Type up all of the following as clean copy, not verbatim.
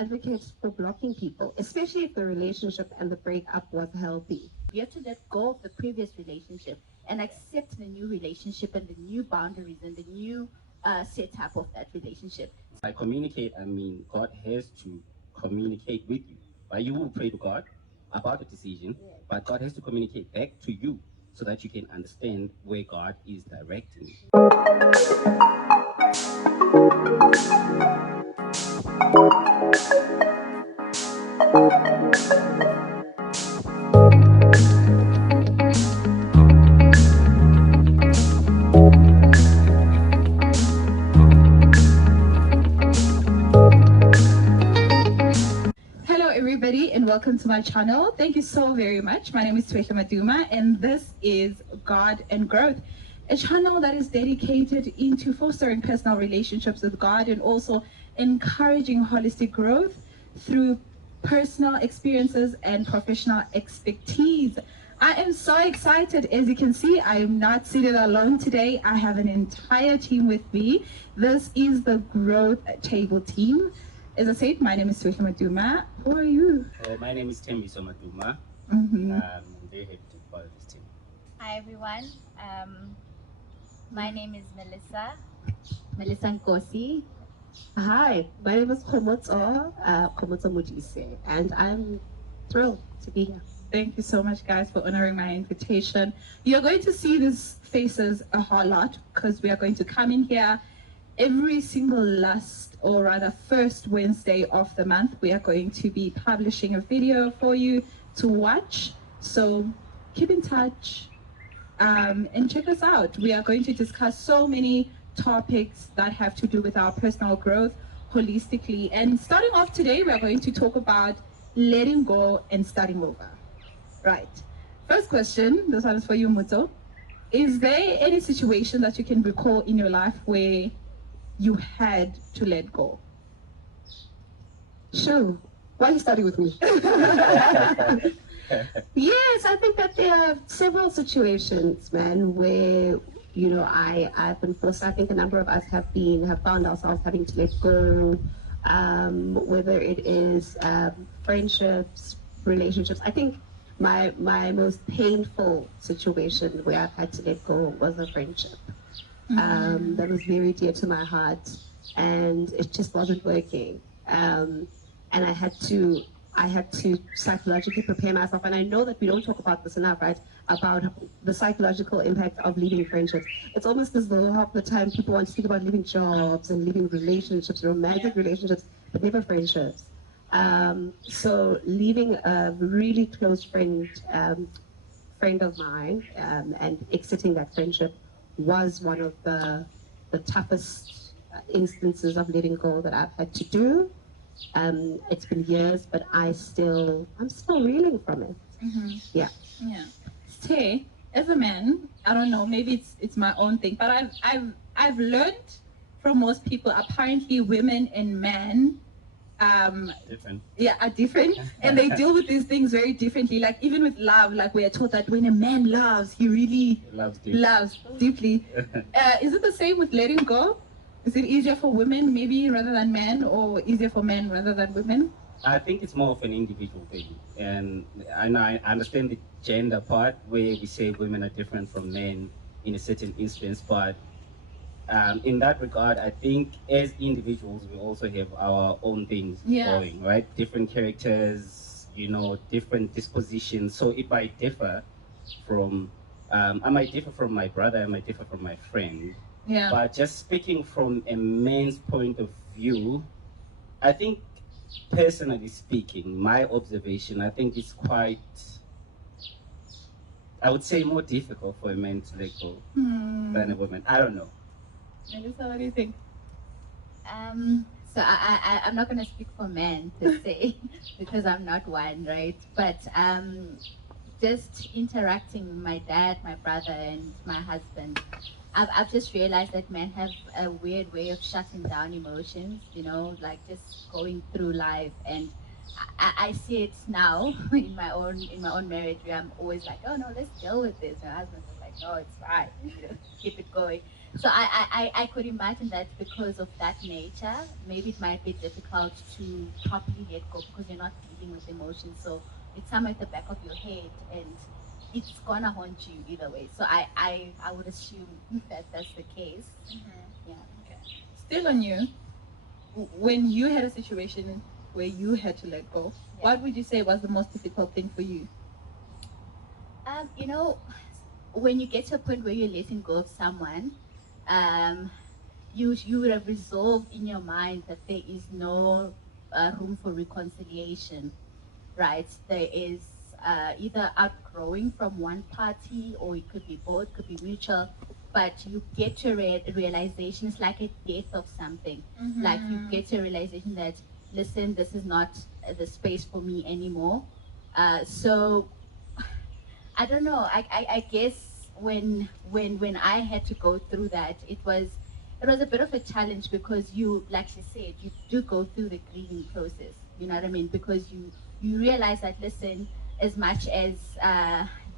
advocate for blocking people, especially if the relationship and the breakup was healthy. You have to let go of the previous relationship and accept the new relationship and the new boundaries and the new setup of that relationship. By communicate, I mean God has to communicate with you. Right? You will pray to God about the decision, but God has to communicate back to you so that you can understand where God is directing you. Hello everybody and welcome to my channel. Thank you so very much. My name is Thubelihle Maduma and this is God and Growth, a channel that is dedicated into fostering personal relationships with God and also encouraging holistic growth through personal experiences and professional expertise. I am so excited. As you can see, I am not seated alone today. I have an entire team with me. This is the Growth Table team. As I said, my name is Thubelihle Maduma. Who are you? My name is Thubelihle Maduma. Mm-hmm. I'm very happy to be part of this team. Hi everyone, my name is Melissa. Melissa Nkosi. Hi, my name is Khomotso Modise, and I'm thrilled to be here. Thank you so much, guys, for honoring my invitation. You're going to see these faces a whole lot because we are going to come in here every single last, or rather first Wednesday of the month. We are going to be publishing a video for you to watch. So keep in touch and check us out. We are going to discuss so many topics that have to do with our personal growth holistically. And starting off today, we are going to talk about letting go and starting over. Right. First question, this one is for you, Muto. Is there any situation that you can recall in your life where you had to let go? Sure. Why are you starting with me? Yes, I think that there are several situations, man, where I've been forced. I think a number of us have found ourselves having to let go, whether it is friendships, relationships. I think my most painful situation where I've had to let go was a friendship. That was very dear to my heart, and it just wasn't working. And I had to psychologically prepare myself. And I know that we don't talk about this enough, right? About the psychological impact of leaving friendships. It's almost as though half the time people want to speak about leaving jobs and leaving relationships, romantic relationships, but never friendships. So leaving a really close friend of mine, and exiting that friendship was one of the toughest instances of letting go that I've had to do. It's been years, but I'm still reeling from it. Mm-hmm. Yeah. Yeah. Stay, as a man, I don't know, maybe it's my own thing, but I've learned from most people, apparently women and men Different. yeah, are different, and they deal with these things very differently. Like even with love, like we are taught that when a man loves, he really loves deeply. Is it the same with letting go? Is it easier for women maybe rather than men, or easier for men rather than women? I think it's more of an individual thing, and I understand the gender part where we say women are different from men in a certain instance, but in that regard, I think as individuals, we also have our own things going, right? Different characters, different dispositions. So it might differ from, I might differ from my brother, I might differ from my friend. Yeah. But just speaking from a man's point of view, I think, personally speaking, my observation, I think it's quite, I would say, more difficult for a man to let go than a woman. I don't know. Melissa, what do you think? So I'm not going to speak for men per se because I'm not one, right? But just interacting with my dad, my brother, and my husband, I've just realized that men have a weird way of shutting down emotions, like just going through life. And I see it now in my own marriage where I'm always like, oh no, let's deal with this. My husband's just like, oh, it's fine, keep it going. So I could imagine that because of that nature, maybe it might be difficult to properly let go because you're not dealing with emotions. So it's somewhere at the back of your head and it's gonna haunt you either way. So I would assume that that's the case. Yeah. Still on you, when you had a situation where you had to let go, what would you say was the most difficult thing for you? You know, when you get to a point where you're letting go of someone, um, you would have resolved in your mind that there is no room for reconciliation, right? There is either outgrowing from one party, or it could be both, could be mutual. But you get to realization, it's like a death of something. Like you get to a realization that, listen, this is not the space for me anymore. So I don't know. I guess when I had to go through that, it was a bit of a challenge because you, like she said, you do go through the grieving process. You know what I mean? Because you realize that, listen, as much as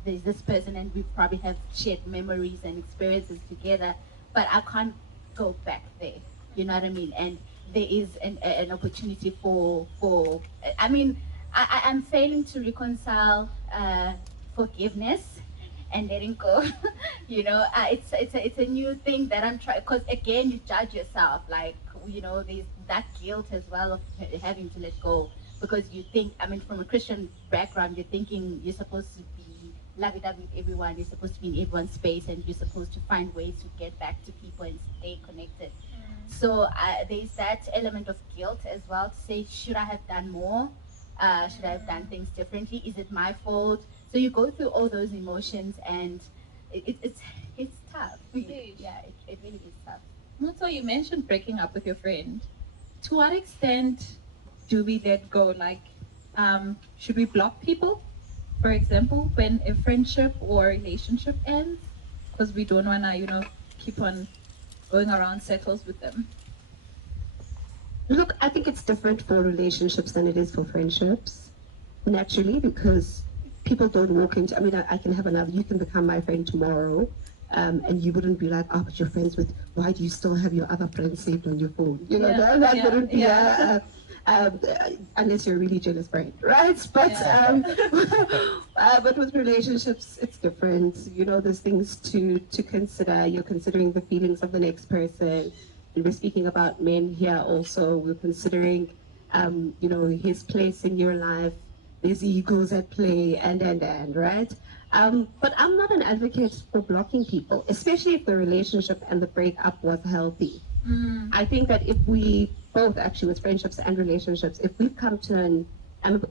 there's this person and we probably have shared memories and experiences together, but I can't go back there. You know what I mean? And there is an opportunity for I mean, I'm failing to reconcile forgiveness and letting go. It's a new thing that I'm trying, because again you judge yourself, like, there's that guilt as well of having to let go, because you think, I mean, from a Christian background, you're thinking you're supposed to be lovey-dovey with everyone, you're supposed to be in everyone's space, and you're supposed to find ways to get back to people and stay connected. So there's that element of guilt as well, to say, should I have done more? Should I have done things differently? Is it my fault? So you go through all those emotions, and it's tough. Yeah, it really is tough. So you mentioned breaking up with your friend. To what extent do we let go? Like, should we block people, for example, when a friendship or relationship ends, because we don't wanna, keep on going around circles with them? Look, I think it's different for relationships than it is for friendships, naturally, because people don't walk into. I mean, I can have another. You can become my friend tomorrow, and you wouldn't be like, oh, but you're friends with. Why do you still have your other friends saved on your phone? You know, that wouldn't be unless you're a really jealous friend, right? But with relationships, it's different. You know, there's things to consider. You're considering the feelings of the next person. And we're speaking about men here also. We're considering, his place in your life. There's egos at play, and right? But I'm not an advocate for blocking people, especially if the relationship and the breakup was healthy. I think that if we both, actually, with friendships and relationships, if we've come to an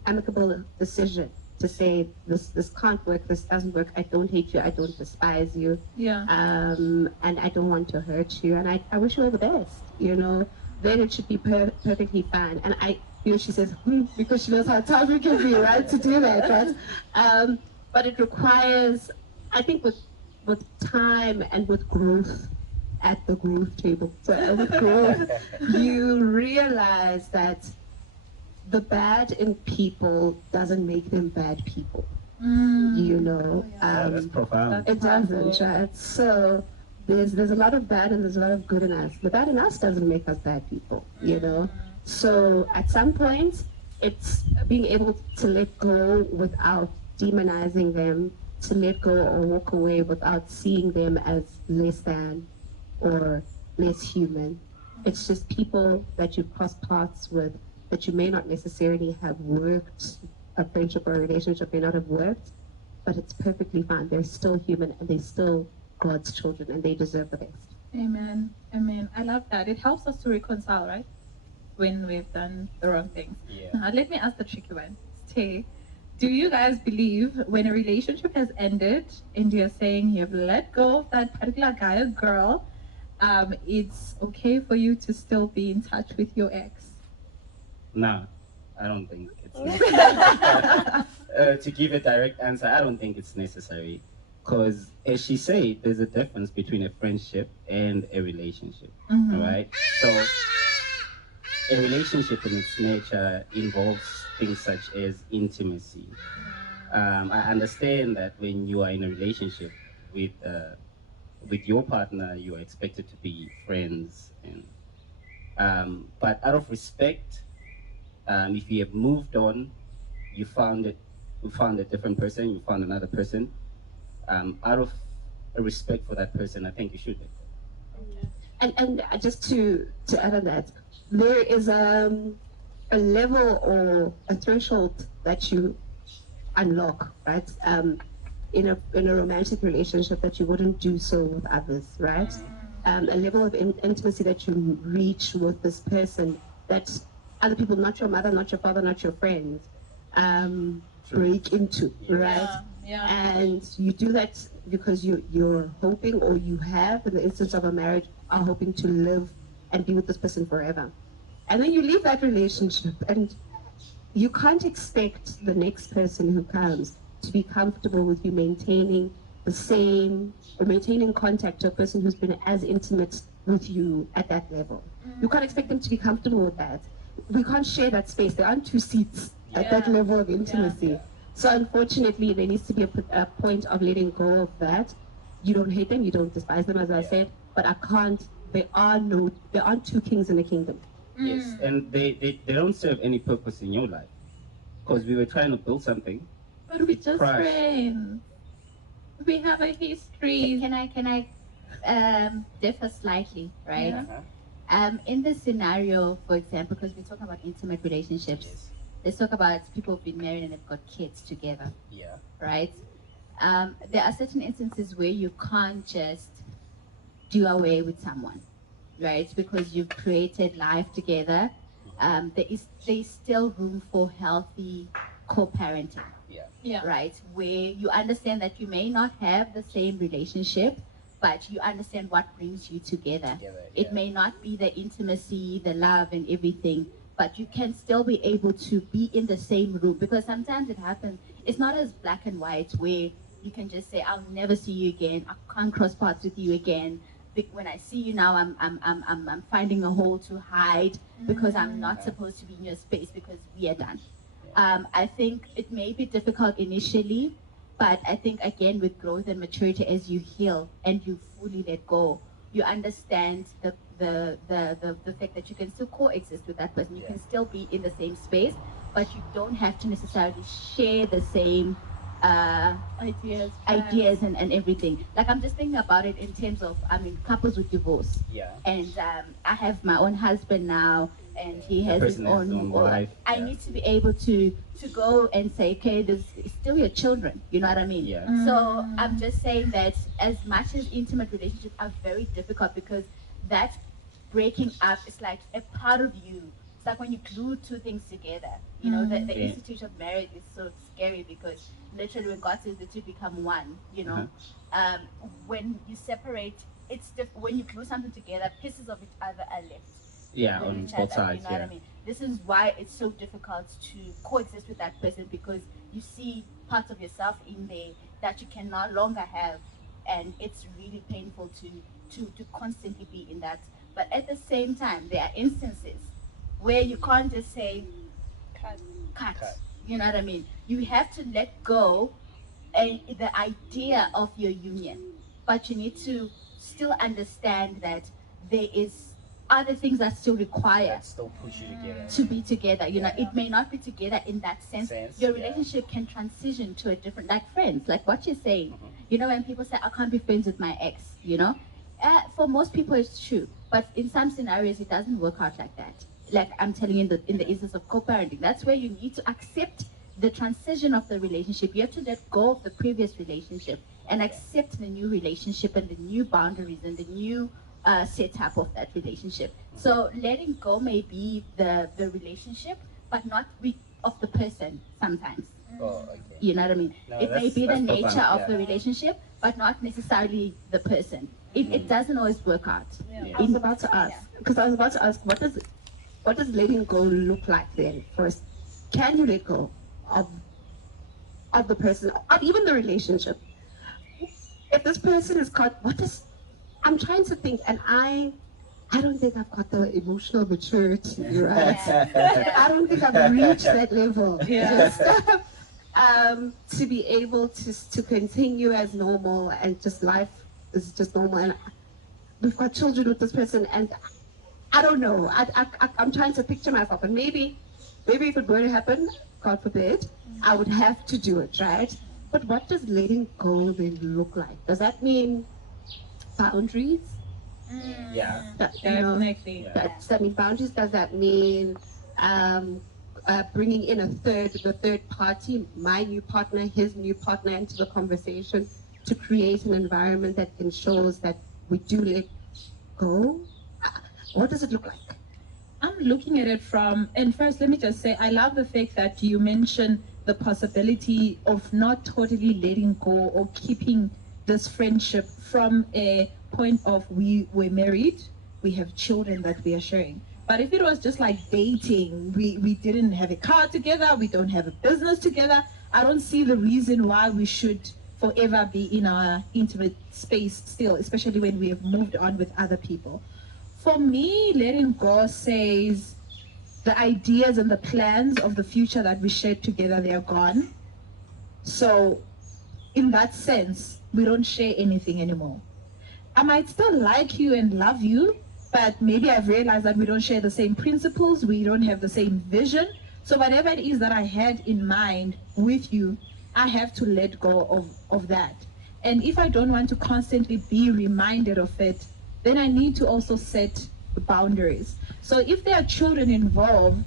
amicable decision to say, this can't work, this doesn't work, I don't hate you, I don't despise you, and I don't want to hurt you, and I wish you all the best, then it should be perfectly fine. And she says, because she knows how tough it can be, right, to do that, right? But it requires, I think, with time and with growth at the growth table. So with growth, you realize that the bad in people doesn't make them bad people. That's profound. It doesn't, right? So there's a lot of bad and there's a lot of good in us. The bad in us doesn't make us bad people, So at some point, it's being able to let go without demonizing them, to let go or walk away without seeing them as less than or less human. It's just people that you've crossed paths with, that you may not necessarily have worked, a friendship or a relationship may not have worked, but it's perfectly fine. They're still human and they're still God's children and they deserve the best. Amen. Amen. I love that. It helps us to reconcile, right? When we've done the wrong things. Yeah. Let me ask the tricky one. Tay, do you guys believe when a relationship has ended and you're saying you've let go of that particular guy or girl, it's okay for you to still be in touch with your ex? No, I don't think it's necessary. To give a direct answer, I don't think it's necessary. Because, as she said, there's a difference between a friendship and a relationship. Mm-hmm. All right? So, a relationship in its nature involves things such as intimacy. I understand that when you are in a relationship with with your partner, you are expected to be friends, and but out of respect, if you have moved on, you found it, you found a different person, you found another person, out of a respect for that person, I think you should let go. And just to add on that, there is a level or a threshold that you unlock, right? In a romantic relationship that you wouldn't do so with others, right? A level of intimacy that you reach with this person that other people, not your mother, not your father, not your friends, break into, right? And you do that because you're hoping, or you have, in the instance of a marriage, are hoping to live and be with this person forever. And then you leave that relationship, and you can't expect the next person who comes to be comfortable with you maintaining the same, or maintaining contact to a person who's been as intimate with you at that level. You can't expect them to be comfortable with that. We can't share that space. There aren't two seats at that level of intimacy. So unfortunately, there needs to be a point of letting go of that. You don't hate them, you don't despise them, as I said, but I can't. There aren't two kings in the kingdom. Yes, and they don't serve any purpose in your life, because we were trying to build something. But we're just Crash. friends. We have a history. Can I differ slightly, right? Yeah. In this scenario, for example, because we're talking about intimate relationships, Yes. let's talk about people who've been married and they've got kids together, Yeah. right? There are certain instances where you can't just do away with someone, right? Because you've created life together. There's still room for healthy co-parenting, Yeah. right? Where you understand that you may not have the same relationship, but you understand what brings you together. It may not be the intimacy, the love, and everything, but you can still be able to be in the same room, because sometimes it happens. It's not as black and white where you can just say, "I'll never see you again. I can't cross paths with you again. When I see you now, I'm finding a hole to hide because I'm not supposed to be in your space because we are done." I think it may be difficult initially, but I think again with growth and maturity, as you heal and you fully let go, you understand the fact that you can still coexist with that person. You can still be in the same space, but you don't have to necessarily share the same ideas and everything. Like, I'm just thinking about it in terms of, I mean, couples with divorce. Yeah. And I have my own husband now, and he has his person has his own wife. I Yeah. need to be able to go and say, okay, this is still your children. You know what I mean? Yeah. So I'm just saying that as much as intimate relationships are very difficult, because that breaking up is like a part of you. It's like when you glue two things together. You know, the Yeah. institution of marriage is so scary, because literally when God says the two become one, you know, when you separate, when you glue something together, pieces of each other are left. Yeah, with on each both other, sides. you know Yeah. what I mean? This is why it's so difficult to coexist with that person, because you see parts of yourself in there that you can no longer have, and it's really painful to constantly be in that. But at the same time, there are instances where you can't just say cut. Cut. You know what I mean? You have to let go the idea of your union, but you need to still understand that there is other things that still require That still push you together. to be together. You know, Yeah. it may not be together in that sense. Your relationship can transition to a different, like friends, like what you're saying. You know, when people say, "I can't be friends with my ex," you know, for most people it's true, but in some scenarios it doesn't work out like that. Like I'm telling you, in the instance of co-parenting, that's where you need to accept the transition of the relationship. You have to let go of the previous relationship and accept the new relationship and the new boundaries and the new setup of that relationship. So letting go may be the relationship, but not of the person sometimes. Oh, okay. You know what I mean? No, It may be the that's nature profound, of the relationship, but not necessarily the person. It doesn't always work out. Yeah. I was about to ask, because I was about to ask, what does letting go look like then? First, can you let go of the person, of even the relationship? If this person is caught, I'm trying to think, and I don't think I've got the emotional maturity, right? I don't think I've reached that level. Just, to be able to continue as normal and just life this is just normal, and we've got children with this person, and I don't know. I'm trying to picture myself, and maybe if it were to happen, God forbid, I would have to do it, right? But what does letting go then look like? Does that mean boundaries? Yeah. Definitely. Does that mean boundaries? Does that mean bringing in the third party, my new partner, his new partner into the conversation to create an environment that ensures that we do let go? What does it look like? I'm looking at it from, and first let me just say, I love the fact that you mentioned the possibility of not totally letting go or keeping this friendship from a point of we were married, we have children that we are sharing. But if it was just like dating, we didn't have a car together, we don't have a business together, I don't see the reason why we should forever be in our intimate space still, especially when we have moved on with other people. For me, letting go says the ideas and the plans of the future that we shared together, they are gone. So, in that sense, we don't share anything anymore. I might still like you and love you, but maybe I've realized that we don't share the same principles, we don't have the same vision. So, whatever it is that I had in mind with you, I have to let go of that. And if I don't want to constantly be reminded of it, then I need to also set boundaries. So if there are children involved,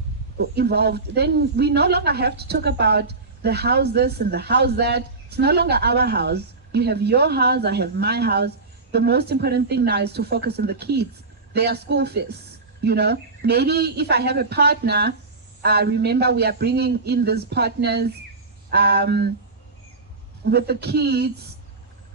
then we no longer have to talk about the house this and the house that. It's no longer our house. You have your house, I have my house. The most important thing now is to focus on the kids, their school fees. You know, maybe if I have a partner, remember we are bringing in these partners with the kids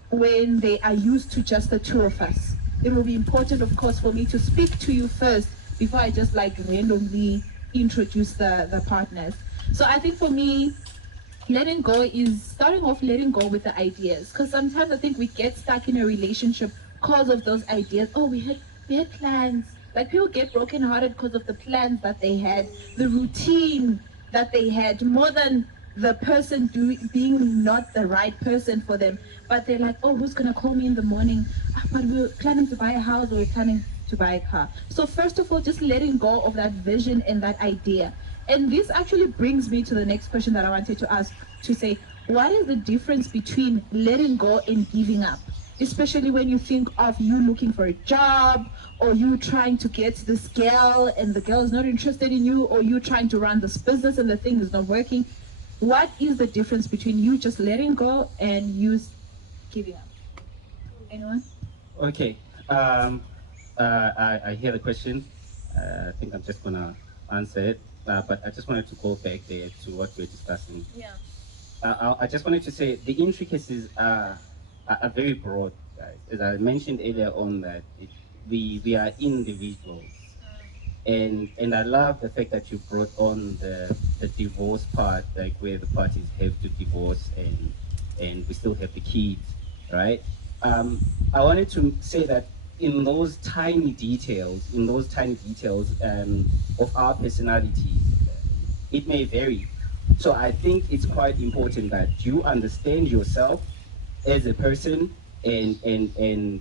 when they are used to just the two of us. It will be important, of course, for me to speak to you first before I just like randomly introduce the partners. So I think for me, letting go is starting off letting go with the ideas. Because sometimes I think we get stuck in a relationship because of those ideas. Oh, we had plans. Like people get brokenhearted because of the plans that they had, the routine that they had, more than the person being not the right person for them. But they're like, oh, who's gonna call me in the morning? But we're planning to buy a house, or we're planning to buy a car. So first of all, just letting go of that vision and that idea. And this actually brings me to the next question that I wanted to ask, to say, what is the difference between letting go and giving up? Especially when you think of you looking for a job, or you trying to get this girl and the girl is not interested in you, or you trying to run this business and the thing is not working. What is the difference between you just letting go and you giving up? Anyone? Okay. I hear the question. I think I'm just gonna answer it. But I just wanted to go back there to what we're discussing. Yeah. I just wanted to say the intricacies are very broad, guys. As I mentioned earlier on, that we are individuals, and I love the fact that you brought on the divorce part, like where the parties have to divorce and we still have the kids, right? I wanted to say that in those tiny details, of our personalities, it may vary. So I think it's quite important that you understand yourself as a person, and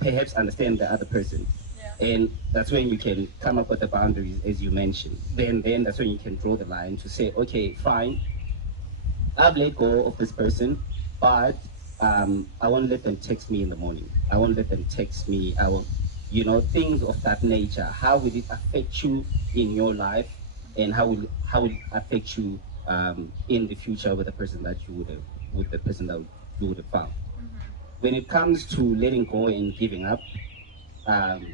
perhaps understand the other person. Yeah. And that's when you can come up with the boundaries, as you mentioned. Then that's when you can draw the line to say, okay, fine, I've let go of this person, but I won't let them text me in the morning. I won't let them text me. I will, things of that nature. How will it affect you in your life, and how will it affect you in the future with the person that you would have, with the person that you would have found. When it comes to letting go and giving up, um,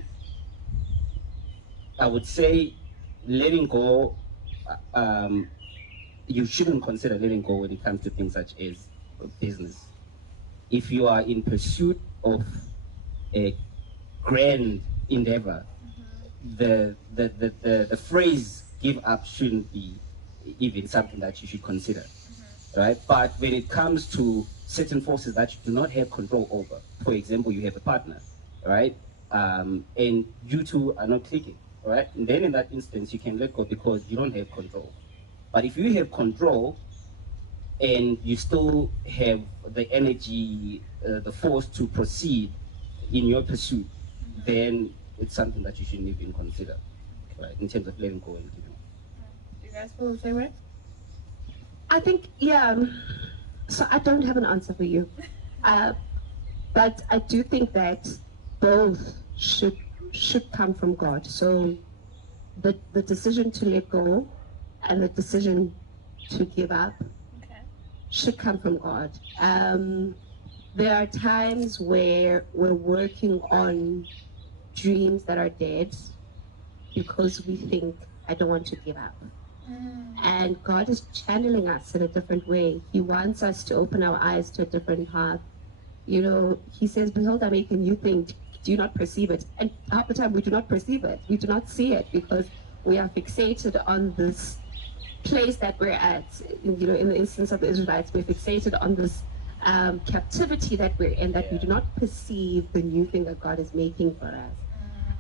I would say letting go. Um, you shouldn't consider letting go when it comes to things such as business. If you are in pursuit of a grand endeavor, the phrase give up shouldn't be even something that you should consider, right? But when it comes to certain forces that you do not have control over, for example, you have a partner, right? And you two are not clicking, right? And then in that instance, you can let go because you don't have control. But if you have control, and you still have the energy, the force to proceed in your pursuit, then it's something that you shouldn't even consider, right? In terms of letting go and giving up. Do you guys feel the same way? I think, yeah. So I don't have an answer for you, uh, but I do think that both should come from God. So the decision to let go and the decision to give up Okay. should come from God. There are times where we're working on dreams that are dead because we think, I don't want to give up. And God is channeling us in a different way. He wants us to open our eyes to a different path. You know, He says, behold, I make a new thing. Do you not perceive it? And half the time we do not perceive it. We do not see it because we are fixated on this place that we're at. You know, in the instance of the Israelites, we're fixated on this captivity that we're in, that we do not perceive the new thing that God is making for us.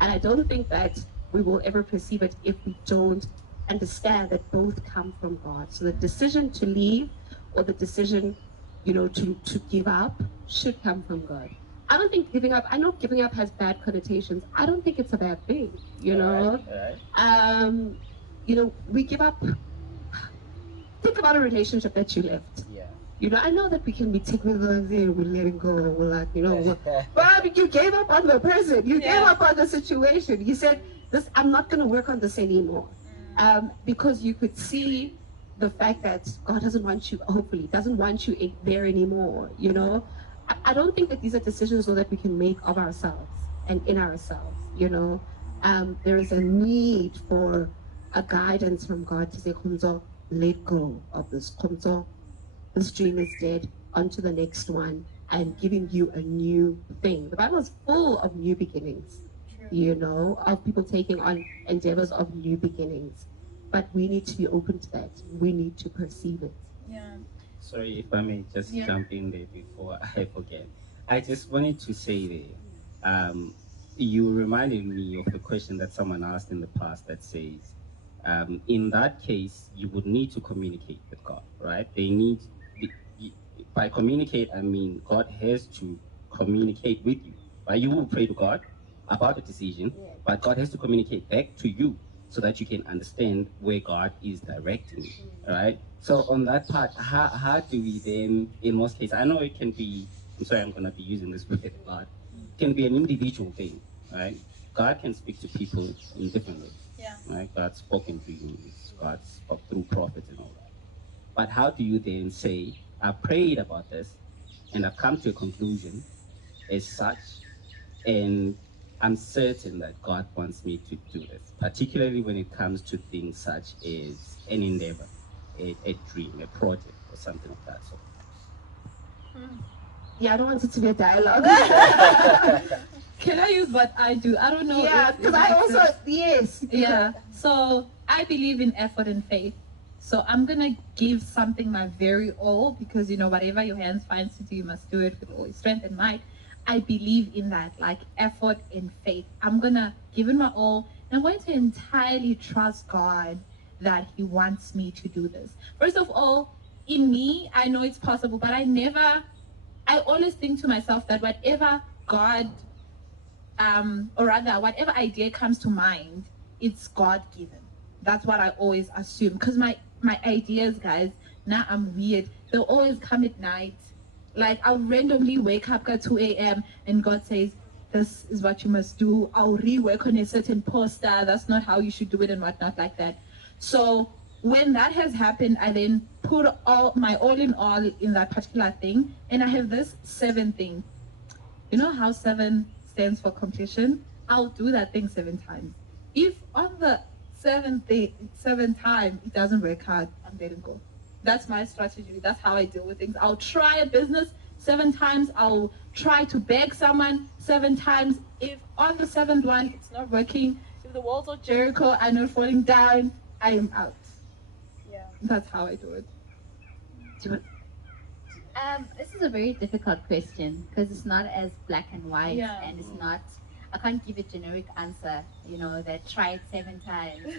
And I don't think that we will ever perceive it if we don't understand that both come from God. So the decision to leave or the decision, to give up should come from God. I don't think giving up, I know giving up has bad connotations. I don't think it's a bad thing, you know. All right. We give up. Think about a relationship that you left. Yeah. I know that we can be taking we're letting go, we're like, but you gave up on the person, you gave up on the situation. You said, "This, I'm not going to work on this anymore," because you could see the fact that God doesn't want you. Hopefully, doesn't want you there anymore. I don't think that these are decisions though that we can make of ourselves and in ourselves. There is a need for a guidance from God to say, "Kumzo, let go of this. Kumzo, this dream is dead, on to the next one," and giving you a new thing. The Bible is full of new beginnings, of people taking on endeavors of new beginnings. But we need to be open to that. We need to perceive it. Yeah. Sorry if I may just jump in there before I forget. I just wanted to say there, you reminded me of a question that someone asked in the past that says, in that case, you would need to communicate with God, right? By communicate, I mean God has to communicate with you, right? You will pray to God about the decision, but God has to communicate back to you so that you can understand where God is directing you, right? So on that part, how do we then, in most cases, I know it can be, I'm sorry, I'm going to be using this word a lot, it can be an individual thing, right? God can speak to people in different ways. Yeah. Right? God spoke in dreams, God spoke through prophets and all that. But how do you then say, I prayed about this and I've come to a conclusion as such, and I'm certain that God wants me to do this, particularly when it comes to things such as an endeavor, a dream, a project, or something of that sort. Yeah, I don't want it to be a dialogue. Can I use what I do? I don't know. Yeah, if because it I makes also, sense. yes. Yeah. So I believe in effort and faith. So I'm gonna give something my very all because whatever your hands finds to do, you must do it with all your strength and might. I believe in that, like effort and faith. I'm gonna give it my all, and I'm going to entirely trust God that He wants me to do this. First of all, in me, I know it's possible, but I always think to myself that whatever God or rather, whatever idea comes to mind, it's God given. That's what I always assume. Because my ideas, guys, now I'm weird. They'll always come at night. Like I'll randomly wake up at 2 a.m. and God says, "This is what you must do." I'll rework on a certain poster. That's not how you should do it and whatnot like that. So when that has happened, I then put all in all in that particular thing, and I have this 7 thing. You know how 7 stands for completion? I'll do that thing 7 times. If on the 7th time it doesn't work out, I'm letting go. That's my strategy. That's how I deal with things. I'll try a business 7 times. I'll try to beg someone 7 times. If on the 7th one it's not working, if the walls of Jericho are not falling down, I am out. Yeah. That's how I do it. This is a very difficult question because it's not as black and white, and it's not. I can't give a generic answer. That try it 7 times.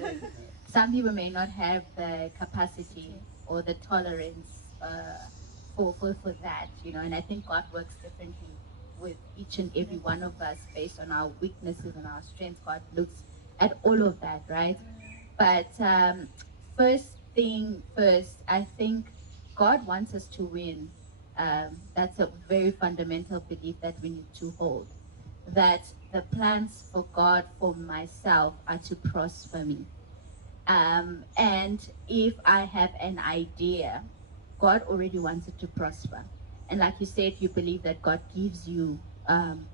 Some people may not have the capacity or the tolerance for that, you know. And I think God works differently with each and every one of us based on our weaknesses and our strengths. God looks at all of that, right? But first thing first, I think God wants us to win. That's a very fundamental belief that we need to hold. That the plans for God for myself are to prosper me. And if I have an idea, God already wants it to prosper. And like you said, you believe that God gives you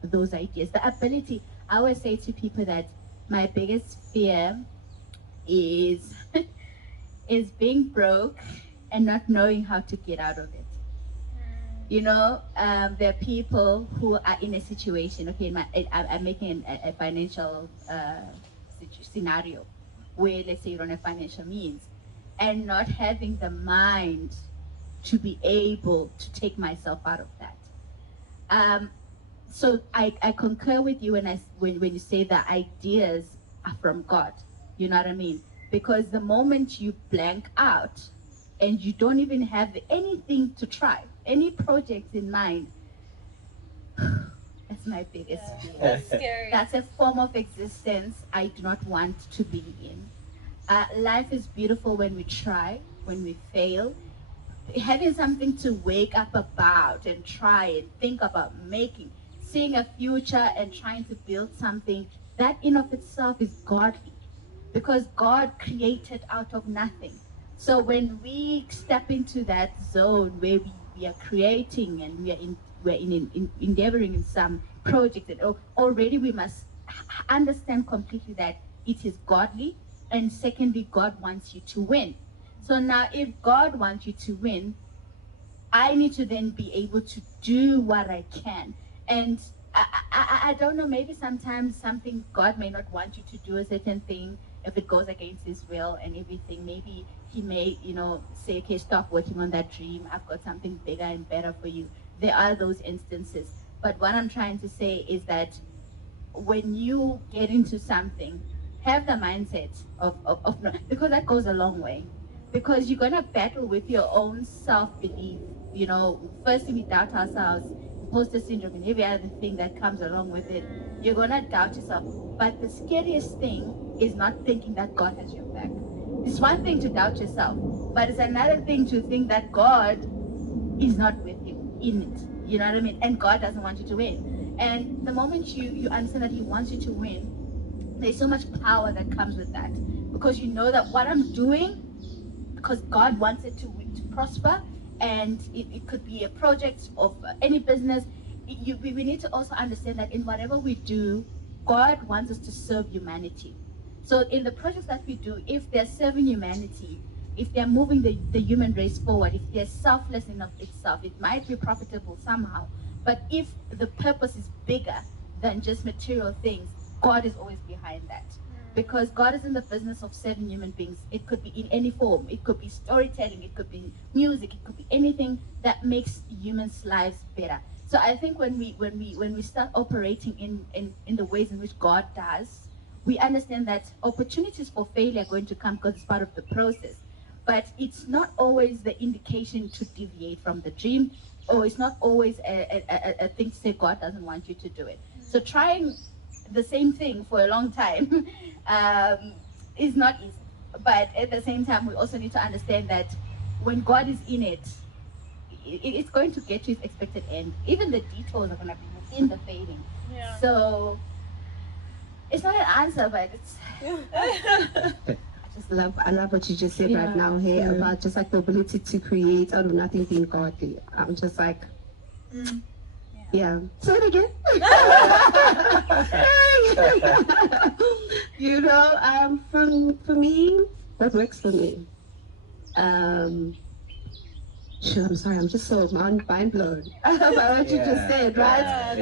those ideas, the ability. I always say to people that my biggest fear is is being broke and not knowing how to get out of it. You know, there are people who are in a situation. Okay, I'm making a financial scenario where, let's say, you don't have financial means, and not having the mind to be able to take myself out of that. So I concur with you when you say that ideas are from God. You know what I mean? Because the moment you blank out and you don't even have anything to try, any projects in mind, that's my biggest fear. That's scary. That's a form of existence I do not want to be in. Life is beautiful when we try, when we fail. Having something to wake up about and try and think about making, seeing a future and trying to build something, that in of itself is godly, because God created out of nothing. So when we step into that zone where we are creating and we're endeavoring in some project, and already we must understand completely that it is godly, and secondly, God wants you to win. So now, if God wants you to win, I need to then be able to do what I can. And I don't know, maybe sometimes something God may not want you to do a certain thing if it goes against his will and everything. Maybe he may, you know, say, okay, stop working on that dream. I've got something bigger and better for you. There are those instances. But what I'm trying to say is that when you get into something, have the mindset of no, because that goes a long way. Because you're gonna battle with your own self-belief. You know, first we doubt ourselves, imposter syndrome, and every other thing that comes along with it. You're gonna doubt yourself. But the scariest thing is not thinking that God has your back. It's one thing to doubt yourself, but it's another thing to think that God is not with you in it. You know what I mean? And God doesn't want you to win. And the moment you understand that He wants you to win, there's so much power that comes with that. Because you know that what I'm doing, because God wants it to prosper, and it could be a project of any business. We need to also understand that in whatever we do, God wants us to serve humanity. So in the projects that we do, if they're serving humanity, if they're moving the human race forward, if they're selfless in of itself, it might be profitable somehow. But if the purpose is bigger than just material things, God is always behind that. Because God is in the business of serving human beings. It could be in any form. It could be storytelling. It could be music. It could be anything that makes humans' lives better. So I think when we start operating in the ways in which God does, we understand that opportunities for failure are going to come because it's part of the process. But it's not always the indication to deviate from the dream, or it's not always a thing to say God doesn't want you to do it. So trying the same thing for a long time is not easy. But at the same time, we also need to understand that when God is in it, it's going to get to its expected end. Even the detours are going to be within the fading. Yeah. So it's not an answer, but it's. I love what you just said right now here about just like the ability to create out of nothing being godly. I'm just like, yeah. Say it again. You know, for me, that works for me. Sure, I'm sorry, I'm just so mind blown by what you just said, right?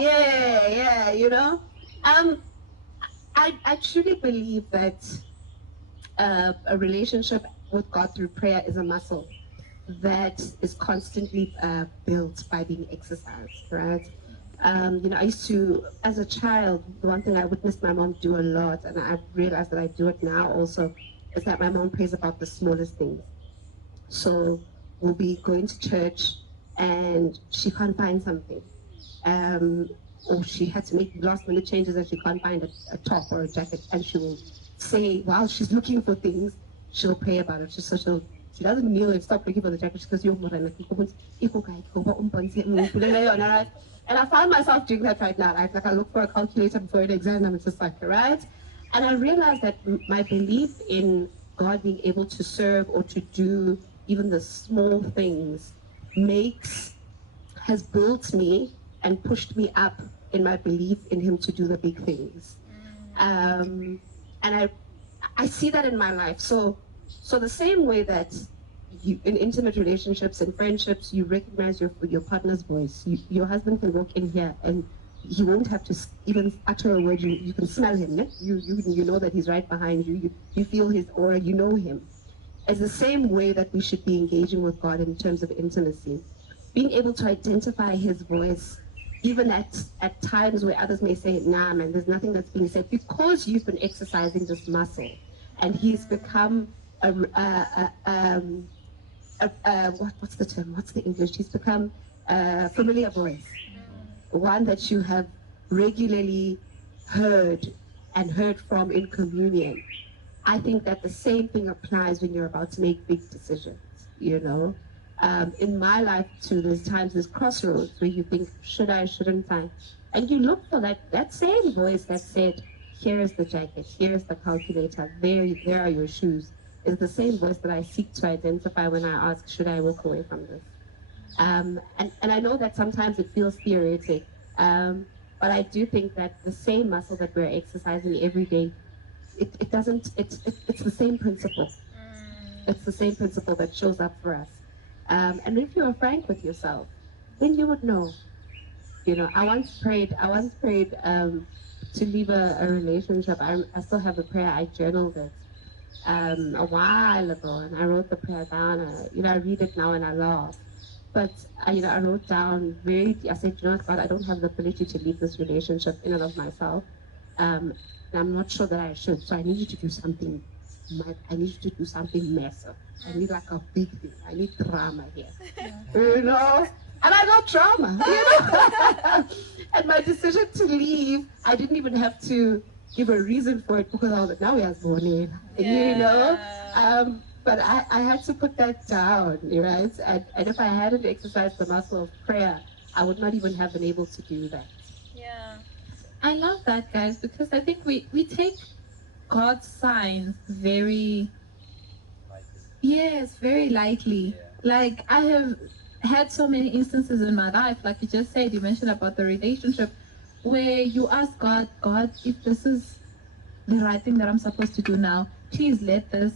Yeah, you know. I truly believe that a relationship with God through prayer is a muscle that is constantly built by being exercised, right? You know, I used to, as a child, the one thing I witnessed my mom do a lot, and I realized that I do it now also, is that my mom prays about the smallest things. So will be going to church and she can't find something. Or she had to make last minute changes and she can't find a top or a jacket, and she will say while she's looking for things, she'll pray about it. She doesn't kneel and stop looking for the jacket because you're more than right? And I find myself doing that right now. Like I look for a calculator before an exam and I'm just like, right? And I realized that my belief in God being able to serve or to do even the small things has built me and pushed me up in my belief in him to do the big things. And I see that in my life. So the same way that you, in intimate relationships and friendships, you recognize your partner's voice. Your husband can walk in here and he won't have to even utter a word. You can smell him. Ne? You know that he's right behind you. You feel his aura. You know him. It's the same way that we should be engaging with God in terms of intimacy. Being able to identify his voice, even at times where others may say, nah, man, there's nothing that's being said, because you've been exercising this muscle and he's become what's the term? What's the English? He's become a familiar voice, one that you have regularly heard and heard from in communion. I think that the same thing applies when you're about to make big decisions, you know. In my life too, there's crossroads where you think, should I, shouldn't I? And you look for that same voice that said, here's the jacket, here's the calculator, there are your shoes, is the same voice that I seek to identify when I ask, should I walk away from this? And I know that sometimes it feels theoretic, but I do think that the same muscle that we're exercising every day, it's the same principle. It's the same principle that shows up for us. And if you are frank with yourself, then you would know. You know, I once prayed to leave a relationship. I still have a prayer. I journaled it a while ago, and I wrote the prayer down. I read it now and I laugh. But I wrote down I said, God, I don't have the ability to leave this relationship in and of myself. And I'm not sure that I should. So I need you to do something. I need you to do something massive. I need like a big thing. I need drama here. You know? And I got drama, And my decision to leave, I didn't even have to give a reason for it because I was like, now we are born, but I had to put that down, right? And if I hadn't exercised the muscle of prayer, I would not even have been able to do that. Yeah. I love that, guys, because I think we take God's signs very lightly. Yeah. Like, I have had so many instances in my life, like you just said, you mentioned about the relationship, where you ask God, if this is the right thing that I'm supposed to do now, please let this,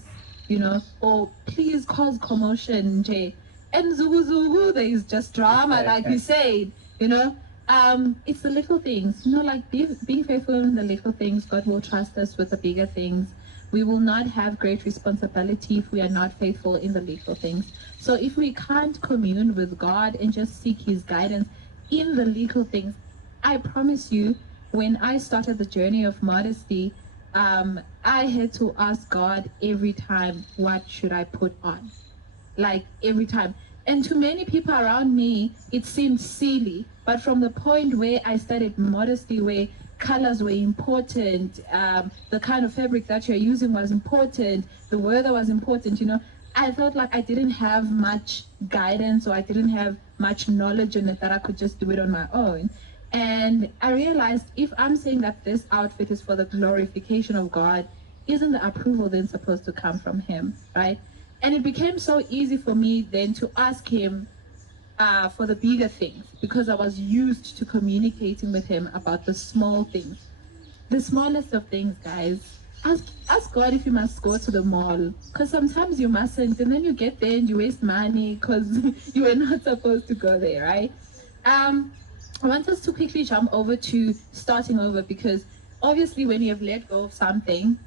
or please cause commotion, Jay. And zugu, there is just drama, like you said, it's the little things, like being faithful in the little things. God will trust us with the bigger things. We will not have great responsibility if we are not faithful in the little things. So if we can't commune with God and just seek his guidance in the little things, I promise you, when I started the journey of modesty, I had to ask God every time, what should I put on? Like every time. And to many people around me, it seemed silly. But from the point where I started modesty, where colors were important, the kind of fabric that you're using was important, the weather was important, I felt like I didn't have much guidance, or I didn't have much knowledge in it, that I could just do it on my own. And I realized, if I'm saying that this outfit is for the glorification of God, isn't the approval then supposed to come from him, right? And it became so easy for me then to ask him for the bigger things, because I was used to communicating with him about the small things. The smallest of things, guys. Ask God if you must go to the mall, because sometimes you mustn't, and then you get there and you waste money because you were not supposed to go there, right? I want us to quickly jump over to starting over, because obviously when you have let go of something,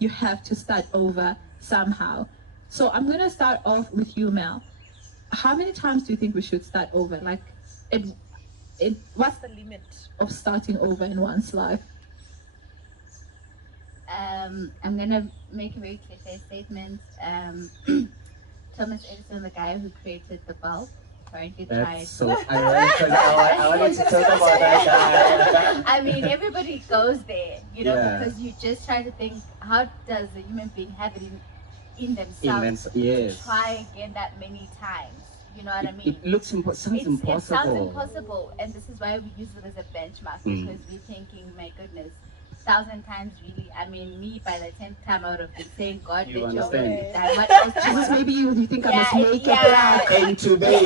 you have to start over somehow. So I'm going to start off with you, Mel. How many times do you think we should start over? Like, what's the limit of starting over in one's life? I'm gonna make a very cliche statement. Thomas Edison, the guy who created the bulb, apparently tried. That's so ironic, 'cause I wanted to talk about that guy. I mean, everybody goes there, you know, Yeah. because you just try to think, how does a human being have it in themselves Immense, yes. to try again that many times? You know what I mean? It looks sounds impossible. It sounds impossible, and this is why we use it as a benchmark, because we're thinking, my goodness, 1,000 times really. I mean, me by the 10th time I would have been saying, God, You let your will understand? be done. What else do you Jesus, want? maybe you think I must Yeah, make yeah. it And today,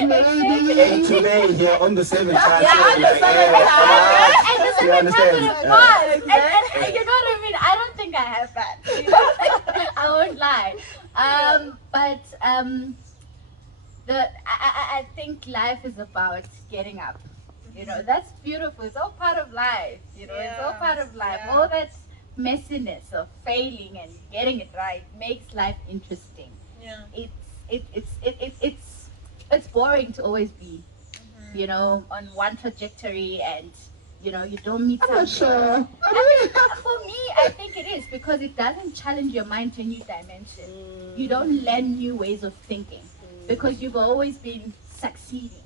maybe. and today, here on the 7th chance, Yeah, on the like, 7th yeah, time. come on. And the You 7th time understand? would have Yeah. passed. And you know what I mean? I don't think I have that. You know? I won't lie. I think life is about getting up. You know, that's beautiful. It's all part of life. You know, it's all part of life. Yeah. All that messiness of failing and getting it right makes life interesting. Yeah. It's boring to always be, you know, on one trajectory, and you know you don't meet I'm not something. sure. For me, I think it is because it doesn't challenge your mind to a new dimension. You don't learn new ways of thinking because you've always been succeeding.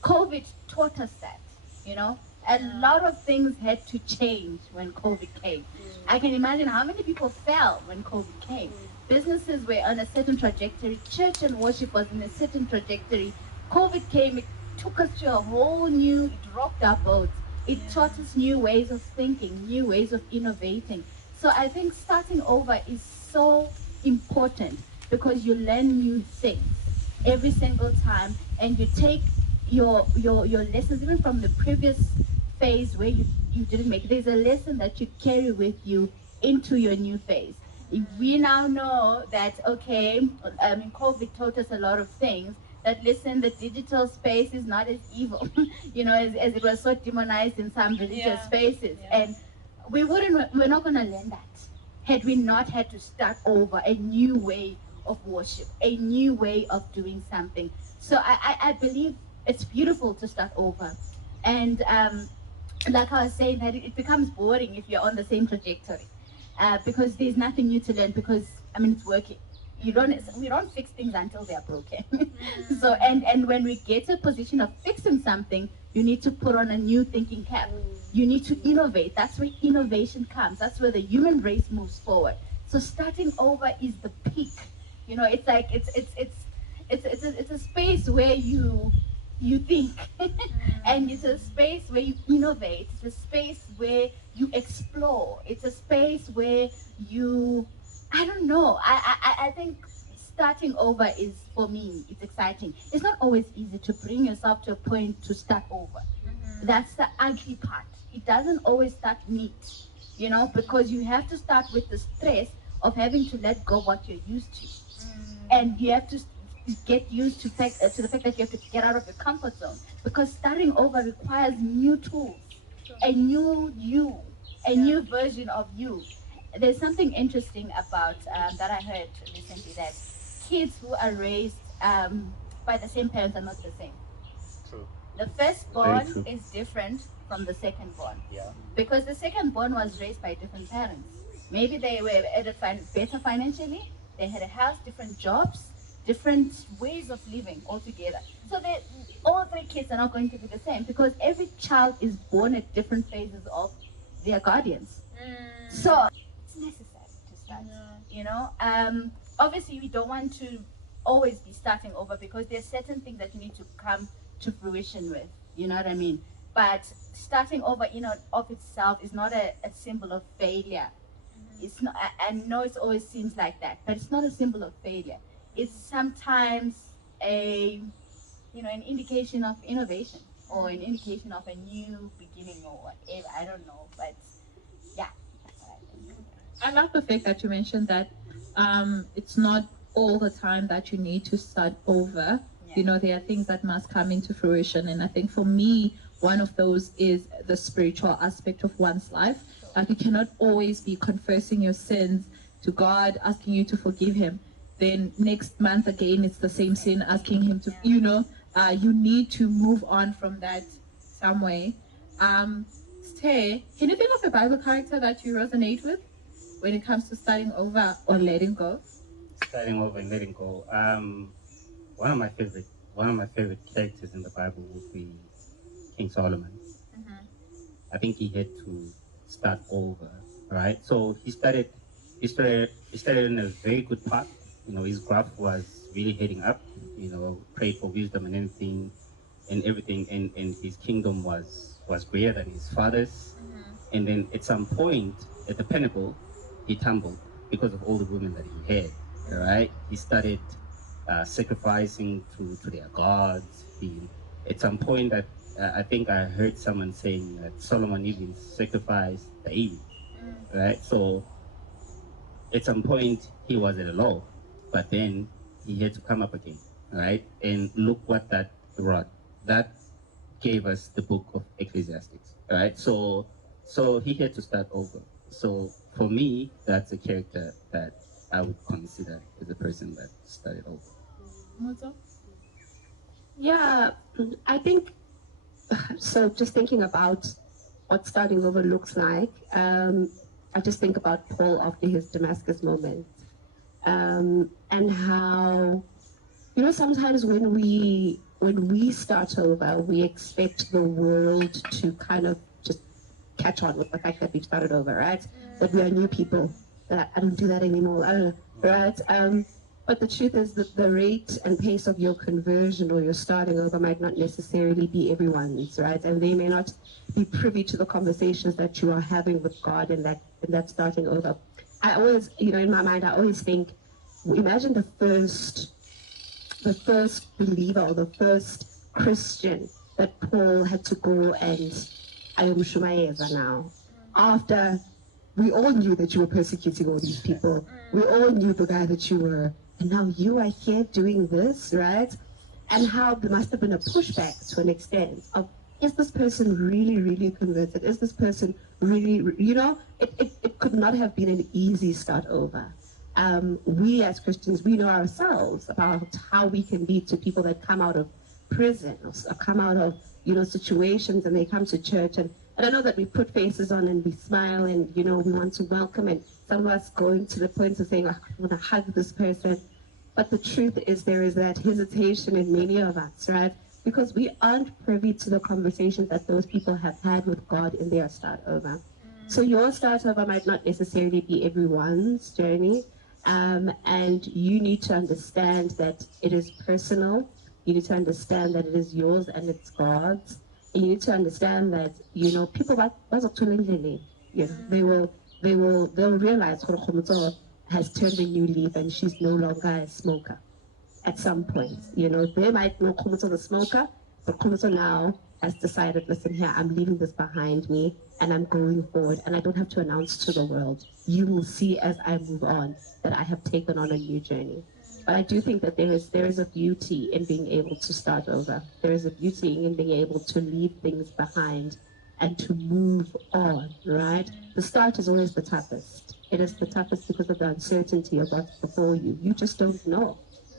COVID taught us that, you know. A lot of things had to change when COVID came. I can imagine how many people fell when COVID came. Businesses were on a certain trajectory. Church and worship was in a certain trajectory. COVID came, it took us to a whole new, it rocked our boats. It taught us new ways of thinking, new ways of innovating. So I think starting over is so important because you learn new things every single time, and you take your lessons even from the previous phase where you didn't make it. There's a lesson that you carry with you into your new phase. We now know that, okay, COVID taught us a lot of things, that listen, the digital space is not as evil, you know, as it was so demonized in some religious spaces. And we're not going to learn that had we not had to start over a new way of worship, a new way of doing something. So I believe it's beautiful to start over. And like I was saying, that it becomes boring if you're on the same trajectory, because there's nothing new to learn. Because I mean, it's working. We don't fix things until they're broken. So and when we get to a position of fixing something, you need to put on a new thinking cap. You need to innovate. That's where innovation comes. That's where the human race moves forward. So starting over is the peak. You know, it's like it's a space where you think, and it's a space where you innovate. It's a space where you explore. It's a space where you, I don't know. I think starting over is, for me, it's exciting. It's not always easy to bring yourself to a point to start over. That's the ugly part. It doesn't always start neat, you know, because you have to start with the stress of having to let go what you're used to, and you have to get used to the fact that you have to get out of your comfort zone, because starting over requires new tools, a new you, a new version of you. There's something interesting about that I heard recently, that kids who are raised by the same parents are not the same. True. The Very firstborn true. is different from the secondborn, Yeah. because the secondborn was raised by different parents. Maybe they were better financially, they had a house, different jobs, different ways of living altogether. So all three kids are not going to be the same, because every child is born at different phases of their guardians. So it's necessary to start. You know, obviously we don't want to always be starting over, because there's certain things that you need to come to fruition with. You know what I mean? But starting over in and of itself is not a symbol of failure. It's not. I know it always seems like that, but it's not a symbol of failure. It's sometimes a, you know, an indication of innovation, or an indication of a new beginning, or whatever. I don't know, but yeah, that's what I think. I love the fact that you mentioned that it's not all the time that you need to start over. You know, there are things that must come into fruition. And I think for me, one of those is the spiritual aspect of one's life. Like, you cannot always be confessing your sins to God, asking you to forgive Him. Then next month again, it's the same sin, asking Him to, you know, you need to move on from that some way. Stay, can you think of a Bible character that you resonate with when it comes to starting over or letting go? starting over and letting go. One of my favorite characters in the Bible would be King Solomon. I think he had to start over, right? So he started in a very good path. You know, his graph was really heading up. You know, prayed for wisdom and everything, and his kingdom was greater than his father's. And then at some point, at the pinnacle, he tumbled because of all the women that he had. Right? He started sacrificing to their gods. At some point, that I think I heard someone saying that Solomon even sacrificed David. Right? So at some point, he was at a low, but then he had to come up again. Right? And look what that brought. That gave us the book of Ecclesiastes, right? So he had to start over. So for me, that's a character that I would consider as a person that started over. Mozo? Yeah, I think so. Just thinking about what starting over looks like, I just think about Paul after his Damascus moment, and how, you know, sometimes when we start over, we expect the world to kind of just catch on with the fact that we've started over, right? That we are new people. That I don't do that anymore. I don't know, right? But the truth is that the rate and pace of your conversion or your starting over might not necessarily be everyone's, right? And they may not be privy to the conversations that you are having with God in that starting over. I always, you know, in my mind, I always think, imagine the first believer or the first Christian that Paul had to go and ayomshumayeza now. After we all knew that you were persecuting all these people, we all knew the guy that you were, and now you are here doing this, right? And how there must have been a pushback to an extent of, is this person really, really converted? Is this person really, you know, it could not have been an easy start over. We as Christians, we know ourselves about how we can be to people that come out of prison or come out of, you know, situations, and they come to church. And I know that we put faces on and we smile and, you know, we want to welcome, and some of us going to the point of saying, oh, I want to hug this person. But the truth is there is that hesitation in many of us, right? Because we aren't privy to the conversations that those people have had with God in their start over. So your start over might not necessarily be everyone's journey. And you need to understand that it is personal. You need to understand that it is yours and it's God's. And you need to understand that, you know, people yes, they'll realize Khomotso has turned a new leaf and she's no longer a smoker at some point. You know, they might know Khomotso the smoker, but Khomotso now has decided, listen here, I'm leaving this behind me and I'm going forward, and I don't have to announce to the world. You will see as I move on that I have taken on a new journey. But I do think that there is a beauty in being able to start over. There is a beauty in being able to leave things behind and to move on, right? The start is always the toughest. It is the toughest because of the uncertainty of what's before you. You just don't know.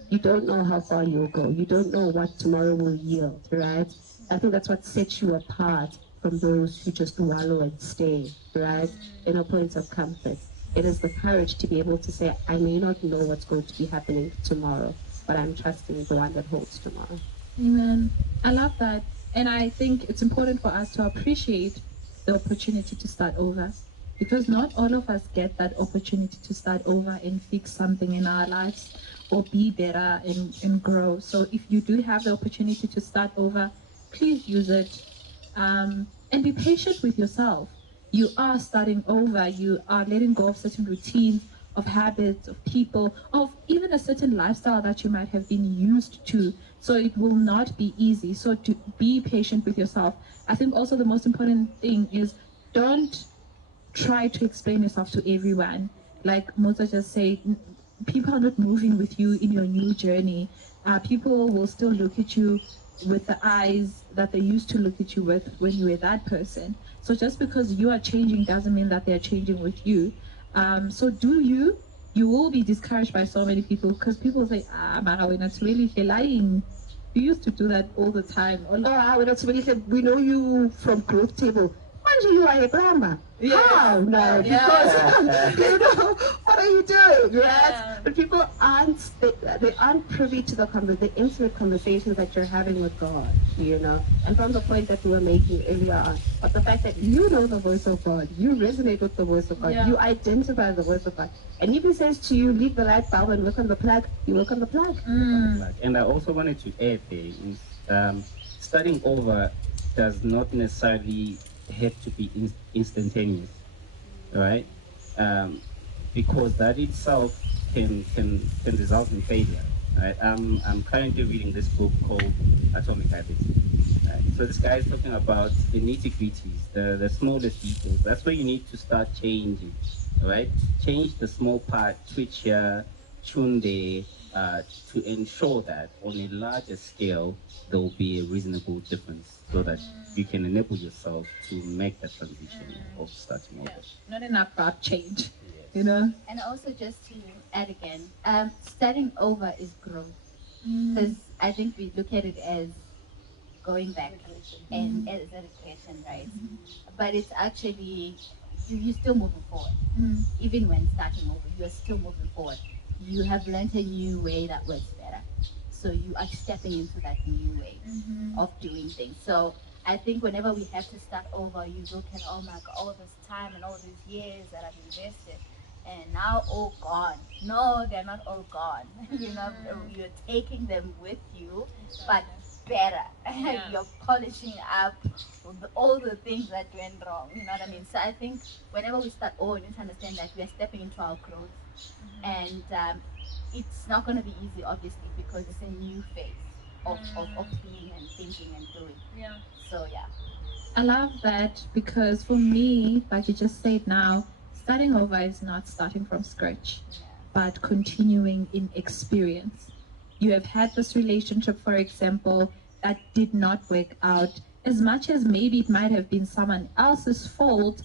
You don't know how far you'll go. You don't know what tomorrow will yield, right? I think that's what sets you apart from those who just wallow and stay, right, in a point of comfort. It is the courage to be able to say, I may not know what's going to be happening tomorrow, but I'm trusting the one that holds tomorrow. Amen. I love that. And I think it's important for us to appreciate the opportunity to start over, because not all of us get that opportunity to start over and fix something in our lives or be better and grow. So if you do have the opportunity to start over, please use it. And be patient with yourself. You are starting over. You are letting go of certain routines, of habits, of people, of even a certain lifestyle that you might have been used to. So it will not be easy. So to be patient with yourself. I think also the most important thing is, don't try to explain yourself to everyone. Like Moza just said, people are not moving with you in your new journey. People will still look at you with the eyes that they used to look at you with when you were that person. So just because you are changing doesn't mean that they're changing with you. So do you will be discouraged by so many people, because people say, Mara, we're not really lying. You used to do that all the time. We're not really, we know you from growth table. You are a grandma. Yeah. How? No, because you know, what are you doing, right? Yeah. But people they aren't privy to the intimate conversations that you're having with God, And from the point that we were making earlier on, but the fact that you know the voice of God, you resonate with the voice of God, Yeah. you identify the voice of God, and if He says to you, leave the light bulb and work on the plug, you work on the plug. And I also wanted to add there is starting over does not necessarily have to be instantaneous, right? Because that itself can result in failure. Right? I'm currently reading this book called Atomic Habits. Right? So this guy is talking about the nitty gritties, the smallest details. That's where you need to start changing, right? Change the small part, twitch here, tune there, to ensure that on a larger scale there will be a reasonable difference, so that you can enable yourself to make that transition of starting over. Not an abrupt change, Yes. And also, just to add again, starting over is growth. Because I think we look at it as going back and as a regression, right? But it's actually, you're still moving forward. Even when starting over, you're still moving forward. You have learned a new way that works better. So you are stepping into that new way of doing things. So I think whenever we have to start over, you look at, oh my God, all this time and all these years that I've invested, and now all gone. No, they're not all gone. You're taking them with you, but better. Yeah. You're polishing up all the things that went wrong. You know what I mean? So I think whenever we start over, we need to understand that we are stepping into our growth, and it's not going to be easy, obviously, because it's a new phase of being and thinking and doing. Yeah. So yeah. I love that because for me, like you just said now, starting over is not starting from scratch, but continuing in experience. You have had this relationship, for example, that did not work out. As much as maybe it might have been someone else's fault,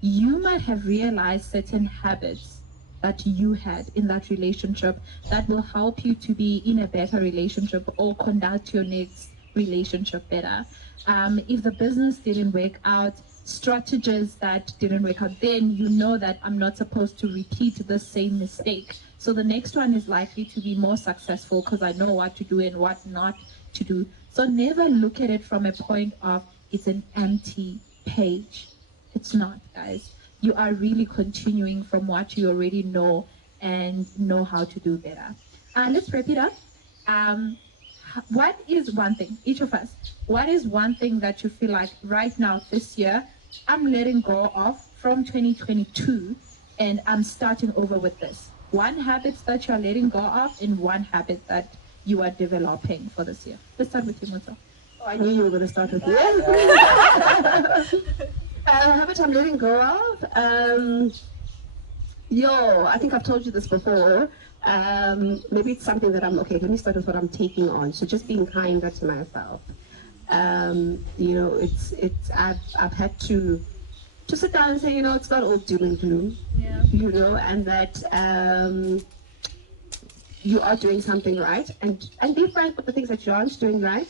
you might have realized certain habits that you had in that relationship that will help you to be in a better relationship or conduct your next relationship better. If the business didn't work out, strategies that didn't work out, then you know that I'm not supposed to repeat the same mistake. So the next one is likely to be more successful because I know what to do and what not to do. So never look at it from a point of it's an empty page. It's not, guys. You are really continuing from what you already know and know how to do better. Let's wrap it up. What is one thing, each of us, what is one thing that you feel like right now, this year, I'm letting go of from 2022 and I'm starting over with this? One habit that you're letting go of and one habit that you are developing for this year. Let's start with you, Muto. Oh, I knew you were going to start with me. Habit I'm letting go of. I think I've told you this before. Maybe it's something that let me start with what I'm taking on. So just being kinder to myself. I've had to sit down and say, it's not all doom and gloom. Yeah. And that you are doing something right, and be frank with the things that you aren't doing right.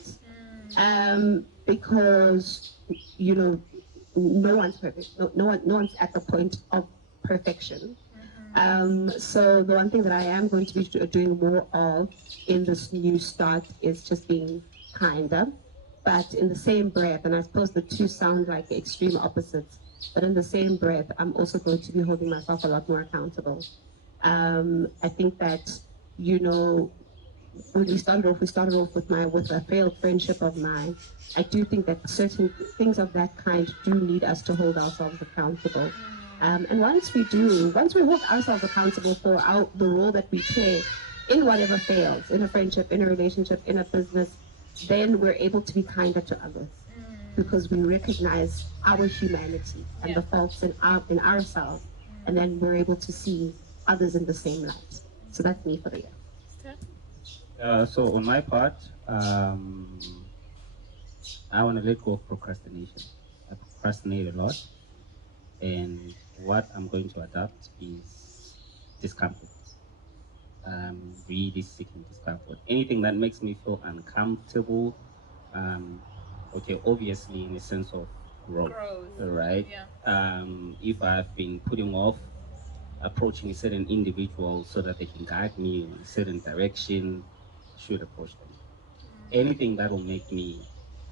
Because no one's perfect. No one's at the point of perfection. So the one thing that I am going to be doing more of in this new start is just being kinder. But in the same breath, and I suppose the two sound like extreme opposites, but in the same breath, I'm also going to be holding myself a lot more accountable. I think that, when we started off with a failed friendship of mine. I do think that certain things of that kind do need us to hold ourselves accountable. And once we hold ourselves accountable for the role that we play in whatever fails, in a friendship, in a relationship, in a business, then we're able to be kinder to others because we recognize our humanity and the faults in ourselves, and then we're able to see others in the same light. So that's me for the year. So on my part, I want to let go of procrastination. I procrastinate a lot, and what I'm going to adapt is discomfort. I'm really seeking discomfort. Anything that makes me feel uncomfortable, okay, obviously in a sense of growth, right? Yeah. If I've been putting off approaching a certain individual so that they can guide me in a certain direction, I should approach them. Anything that will make me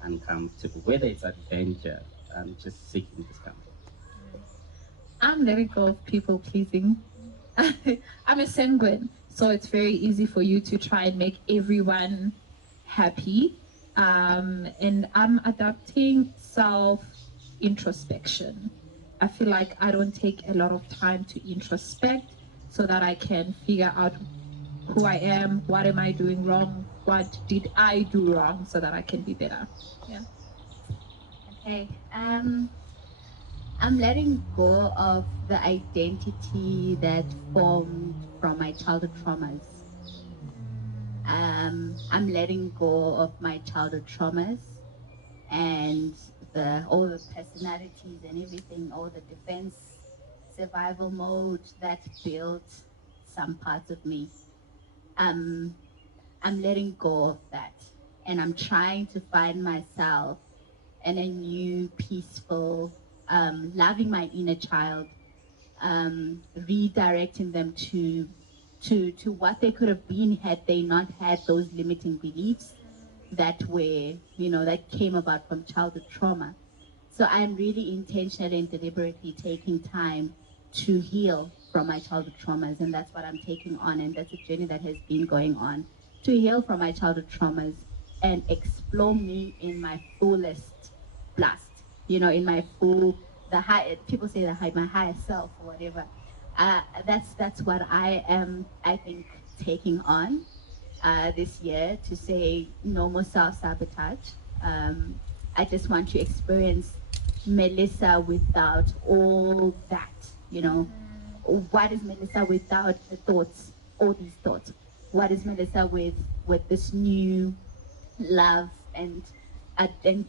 uncomfortable, whether it's adventure, I'm just seeking discomfort. I'm letting go of people pleasing. I'm a sanguine, so it's very easy for you to try and make everyone happy. And I'm adopting self introspection. I feel like I don't take a lot of time to introspect so that I can figure out who I am, what am I doing wrong, what did I do wrong so that I can be better. Yeah. Okay. I'm letting go of the identity that formed from my childhood traumas. I'm letting go of my childhood traumas and all the personalities and everything, all the defense survival mode that built some parts of me. Um, I'm letting go of that, and I'm trying to find myself in a new, peaceful, loving my inner child, redirecting them to what they could have been had they not had those limiting beliefs that were, that came about from childhood trauma. So I'm really intentionally and deliberately taking time to heal from my childhood traumas, and that's what I'm taking on, and that's a journey that has been going on to heal from my childhood traumas and explore me in my fullest blast. In my full, the high. People say the high, my higher self or whatever. That's what I am. I think taking on this year to say no more self sabotage. I just want to experience Melissa without all that. You know, what is Melissa without the thoughts, all these thoughts? What is Melissa with this new love and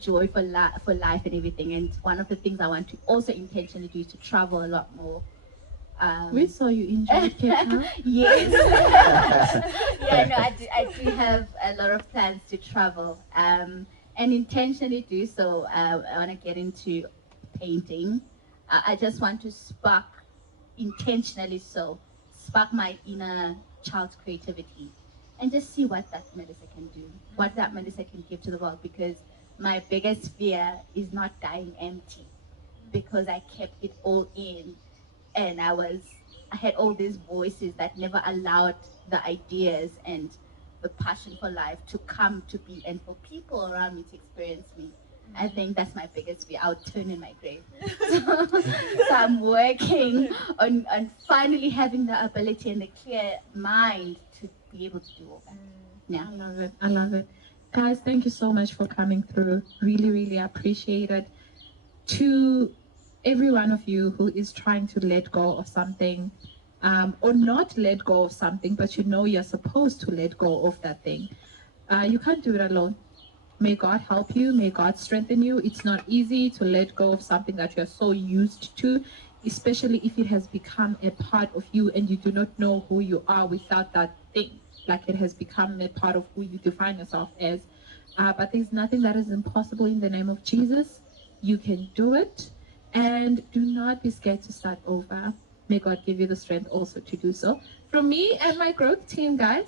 joy for life and everything? And one of the things I want to also intentionally do is to travel a lot more. We saw you enjoy Cape Town. Yes. Yeah, no, I do have a lot of plans to travel and intentionally do so. I want to get into painting. I just want to spark, intentionally so, spark my inner child's creativity and just see what that Melissa can do, what that Melissa can give to the world, because my biggest fear is not dying empty because I kept it all in, and I had all these voices that never allowed the ideas and the passion for life to come to be and for people around me to experience me. I think that's my biggest fear. I'll turn in my grave. So I'm working on finally having the ability and the clear mind to be able to do all that. Yeah. I love it. I love it. Guys, thank you so much for coming through. Really, really appreciate it. To every one of you who is trying to let go of something, or not let go of something, but you're supposed to let go of that thing. You can't do it alone. May God help you. May God strengthen you. It's not easy to let go of something that you're so used to, especially if it has become a part of you and you do not know who you are without that thing. Like it has become a part of who you define yourself as. But there's nothing that is impossible in the name of Jesus. You can do it. And do not be scared to start over. May God give you the strength also to do so. From me and my growth team, guys,